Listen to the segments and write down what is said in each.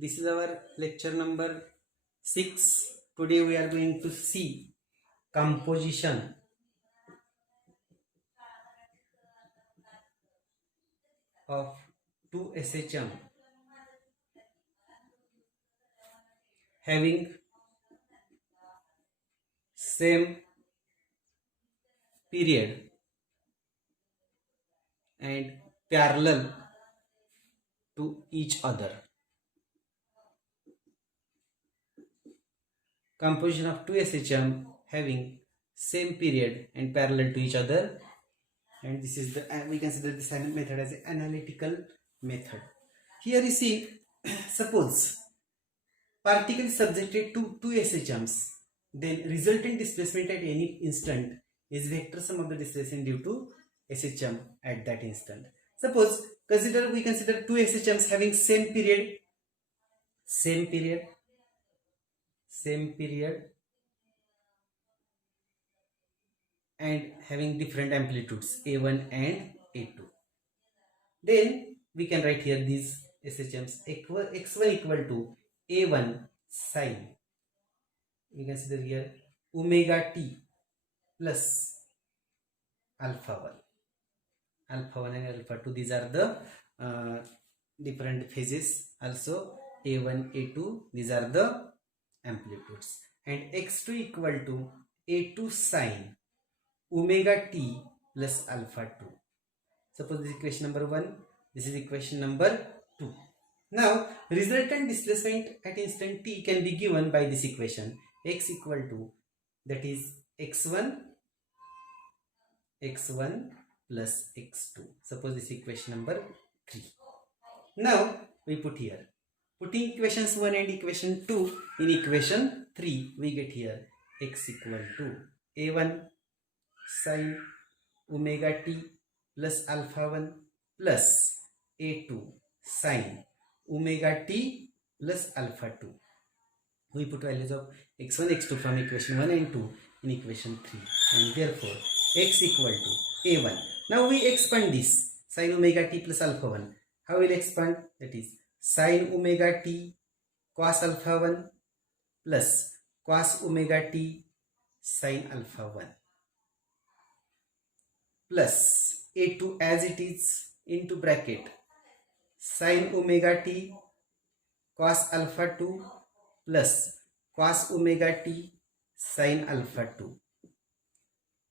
This is our lecture number 6. Today we are going to see composition of two SHM having same period and parallel to each other. Composition of two SHM having same period and parallel to each other, and this is the we consider this method as an analytical method. Here you see, suppose particle subjected to two SHMs, then resultant displacement at any instant is vector sum of the displacement due to SHM at that instant. Suppose we consider two SHMs having same period and having different amplitudes A1 and A2. Then we can write here these SHMs x1 equal to A1 sine, we consider here omega t plus alpha 1 and alpha 2. These are the different phases. Also A1, A2, these are the amplitudes. And x2 equal to A2 sine omega t plus alpha 2. Suppose this is equation number 1, this is equation number 2. Now resultant displacement at instant t can be given by this equation, x equal to, that is x1 plus x2. Suppose this is equation number 3. Now we put here, putting equations 1 and equation 2 in equation 3, we get here x equal to A1 sine omega t plus alpha 1 plus A2 sine omega t plus alpha 2. We put values of x1, x2 from equation 1 and 2 in equation 3, and therefore x equal to A1. Now we expand this sine omega t plus alpha 1. How will expand? That is sine omega t cos alpha 1 plus cos omega t sine alpha 1 plus A2 as it is into bracket sine omega t cos alpha 2 plus cos omega t sine alpha 2.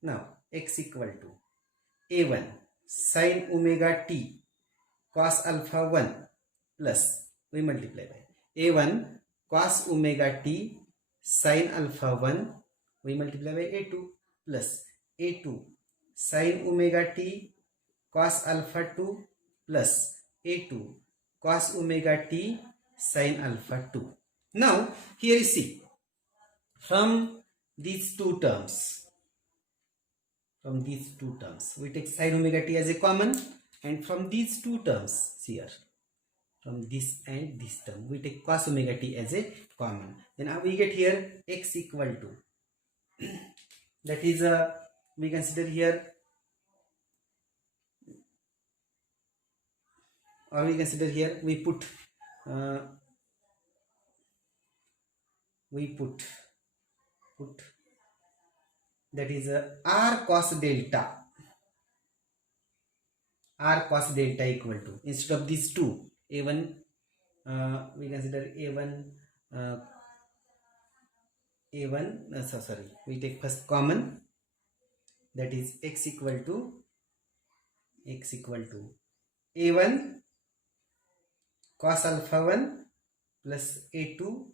Now x equal to A1 sine omega t cos alpha 1 plus, we multiply by A1 cos omega t sine alpha 1, we multiply by A2 plus A2 sine omega t cos alpha 2 plus A2 cos omega t sine alpha 2. Now here you see, from these two terms, we take sine omega t as a common, and from these two terms here, from this and this term, we take cos omega t as a common. Then we get here x equal to, that is we consider here, or we consider here, we put that is r cos delta equal to, instead of these two, A1 we consider we take first common, that is x equal to A1 cos alpha 1 plus A2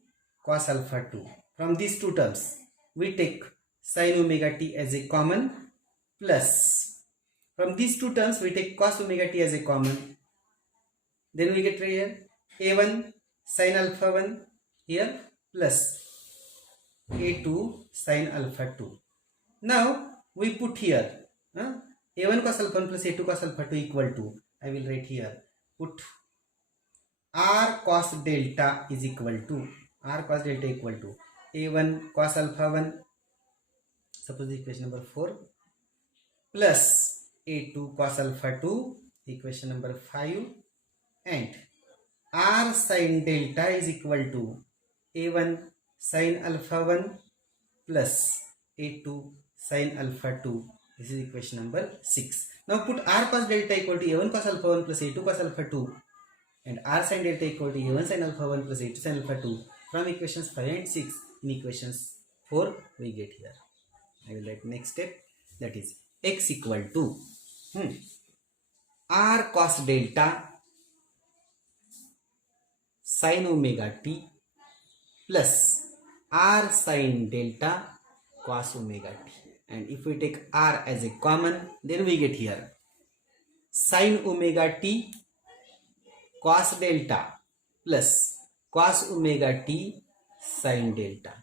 cos alpha 2. From these two terms we take sin omega t as a common plus from these two terms we take cos omega t as a common, then we get right here a1 sin alpha 1 here plus a2 sin alpha 2. Now we put here a1 cos alpha 1 plus a2 cos alpha 2 equal to, I will write here, put r cos delta is equal to a1 cos alpha 1, suppose equation number 4, plus a2 cos alpha 2, equation number 5, and r sin delta is equal to a1 sin alpha 1 plus a2 sin alpha 2. This is equation number 6. Now put r cos delta equal to a1 cos alpha 1 plus a2 cos alpha 2 and r sin delta equal to a1 sin alpha 1 plus a2 sin alpha 2 from equations 5 and 6. In equations 4 we get here. I will write next step, that is x equal to r cos delta sin omega t plus r sin delta cos omega t, and if we take r as a common, then we get here sin omega t cos delta plus cos omega t sin delta,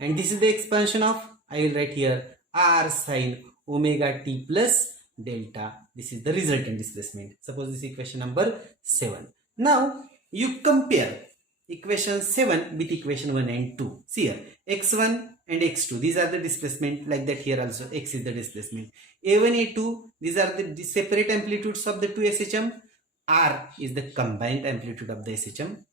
and this is the expansion of, I will write here r sin omega t plus delta. This is the resultant displacement. Suppose this is equation number 7. Now you compare equation 7 with equation 1 and 2. See here, x1 and x2, these are the displacement, like that here also x is the displacement. a1 a2, these are the separate amplitudes of the two SHM. R is the combined amplitude of the SHM,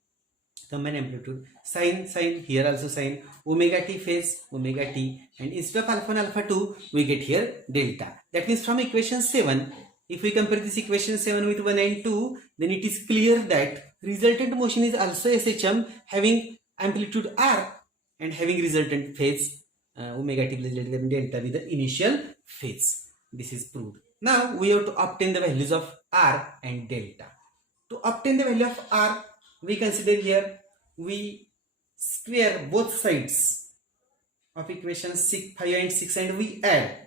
combined amplitude. Sin here also sin, omega t phase omega t, and instead of alpha and alpha 2 we get here delta. That means from equation 7, if we compare this equation 7 with 1 and 2, then it is clear that resultant motion is also SHM having amplitude r and having resultant phase omega t plus delta with the initial phase. This is proved. Now we have to obtain the values of r and delta. To obtain the value of r, we consider here, we square both sides of equation 6, 5 and 6 and we add.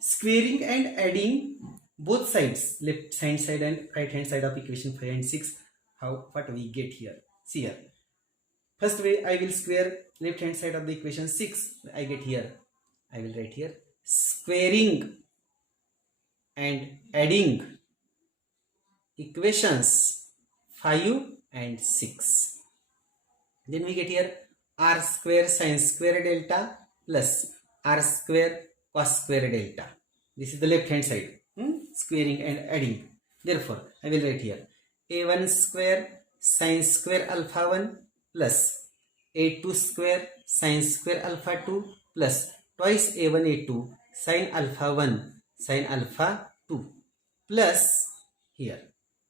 Squaring and adding both sides, left hand side and right hand side of equation 5 and 6, what we get here. See here, first way I will square left hand side of the equation 6, I get here, I will write here squaring and adding equations 5 and 6. Then we get here r square sin square delta plus r square cos square delta. This is the left hand side, squaring and adding. Therefore, I will write here a1 square sin square alpha 1 plus a2 square sin square alpha 2 plus twice a1 a2 sin alpha 1 sin alpha 2 plus here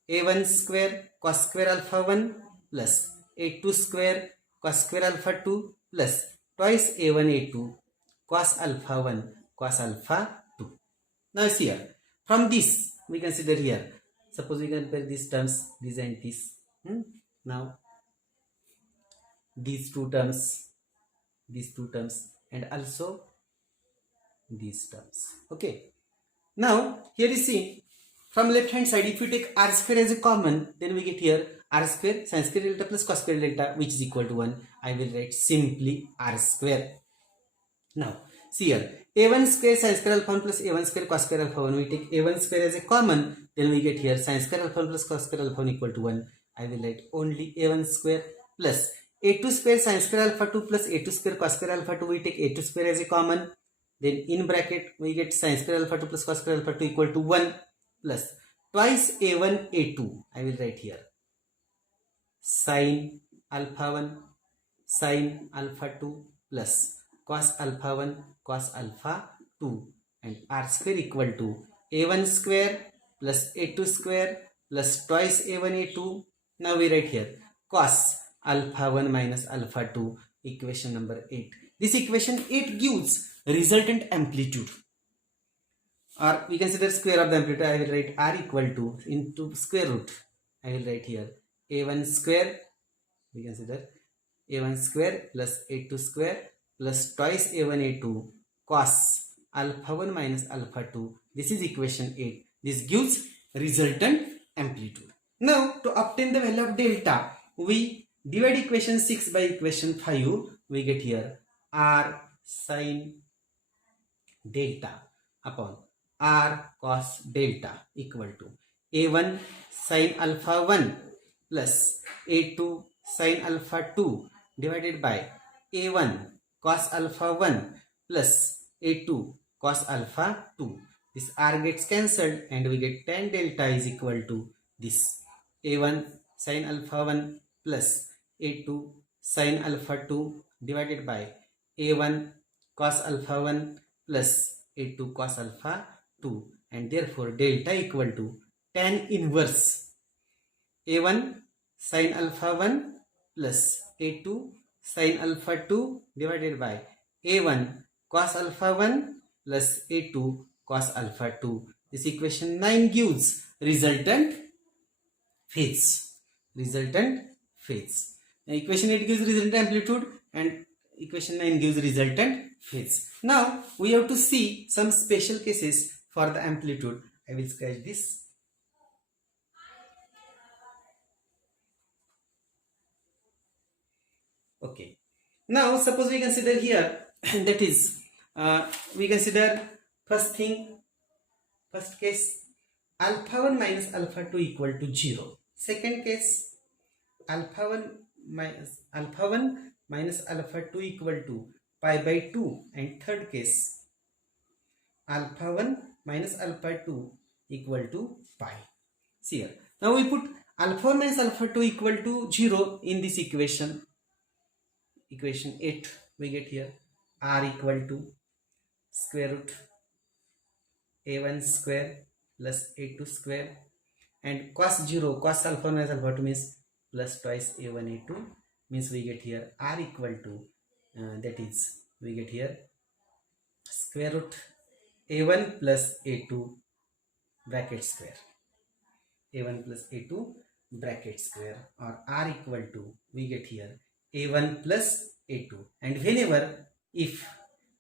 a1 square cos square alpha 1 plus a2 square cos square alpha 2 plus twice a1 a2 cos alpha 1 cos alpha 2. Now see here, from this we consider here, suppose we compare these terms, these and these. Now these two terms and also these terms. Okay, now here you see, from left hand side, if you take r square as a common, then we get here r square sin square delta plus cos square delta, which is equal to 1. I will write simply r square. Now see here, a1 square sin square alpha 1 plus a1 square cos square alpha 1, we take a1 square as a common, then we get here sin square alpha 1 plus cos square alpha 1 equal to 1. I will write only a1 square plus a2 square sin square alpha 2 plus a2 square cos square alpha 2, we take a2 square as a common, then in bracket we get sin square alpha 2 plus cos square alpha 2 equal to 1 plus twice a1 a2, I will write here sin alpha 1 sin alpha 2 plus cos alpha 1 cos alpha 2, and r square equal to a1 square plus a2 square plus twice a1 a2. Now we write here cos alpha 1 minus alpha 2, equation number 8. This equation 8 gives resultant amplitude, or we consider square of the amplitude. I will write r equal to into square root. I will write here a1 square, we consider a1 square plus a2 square plus twice a1 a2 cos alpha 1 minus alpha 2. This is equation 8. This gives resultant amplitude. Now to obtain the value of delta, we divide equation 6 by equation 5. We get here r sin delta upon r cos delta equal to a1 sin alpha 1 plus a2 sin alpha 2 divided by a1 cos alpha 1 plus a2 cos alpha 2. This r gets cancelled and we get tan delta is equal to this a1 sin alpha 1 plus a2 sin alpha 2 divided by a1 cos alpha 1 plus a2 cos alpha 2, and therefore delta equal to tan inverse a1 sin alpha 1 plus a2 sin alpha 2 divided by a1 cos alpha 1 plus a2 cos alpha 2. This equation 9 gives resultant phase. Equation 8 gives resultant amplitude and equation 9 gives resultant phase. Now we have to see some special cases for the amplitude. I will sketch this. Okay. Now suppose we consider here that is we consider first case alpha 1 minus alpha 2 equal to 0. Second case alpha 1 minus alpha 2 equal to pi by 2, and third case alpha 1 minus alpha 2 equal to pi. See here. Now we put alpha 1 minus alpha 2 equal to 0 in this equation. Equation 8 we get here r equal to square root a1 square plus a2 square, and cos alpha minus alpha 2 means plus twice a1 a2, means we get here r equal to that is we get here square root a1 plus a2 bracket square, a1 plus a2 bracket square, or r equal to we get here a1 plus a2, and whenever if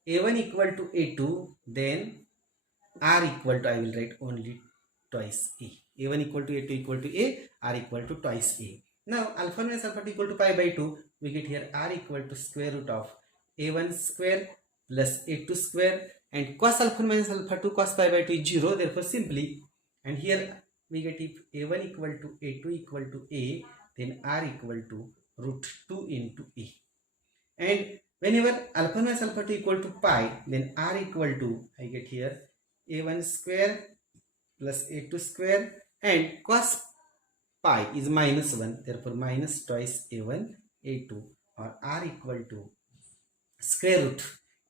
a1 equal to a2, then r equal to I will write only twice a1 equal to a2 equal to a, r equal to twice a. Now alpha minus alpha 2 equal to pi by 2, we get here r equal to square root of a1 square plus a2 square, and cos alpha minus alpha 2 cos pi by 2 is 0, therefore simply, and here we get if a1 equal to a2 equal to a, then r equal to root 2 into a, and whenever alpha minus alpha 2 equal to pi, then r equal to I get here a1 square plus a2 square, and cos pi is minus 1, therefore minus twice a1 a2, or r equal to square root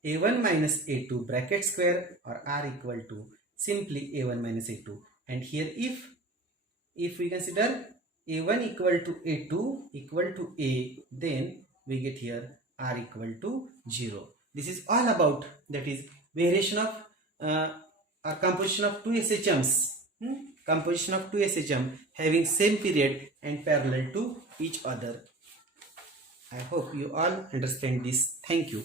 a1 minus a2 bracket square, or r equal to simply a1 minus a2. And here if we consider a1 equal to a2 equal to a, then we get here r equal to 0. This is all about, that is variation of or composition of two SHMs. Composition of two SHM having same period and parallel to each other. I hope you all understand this. Thank you.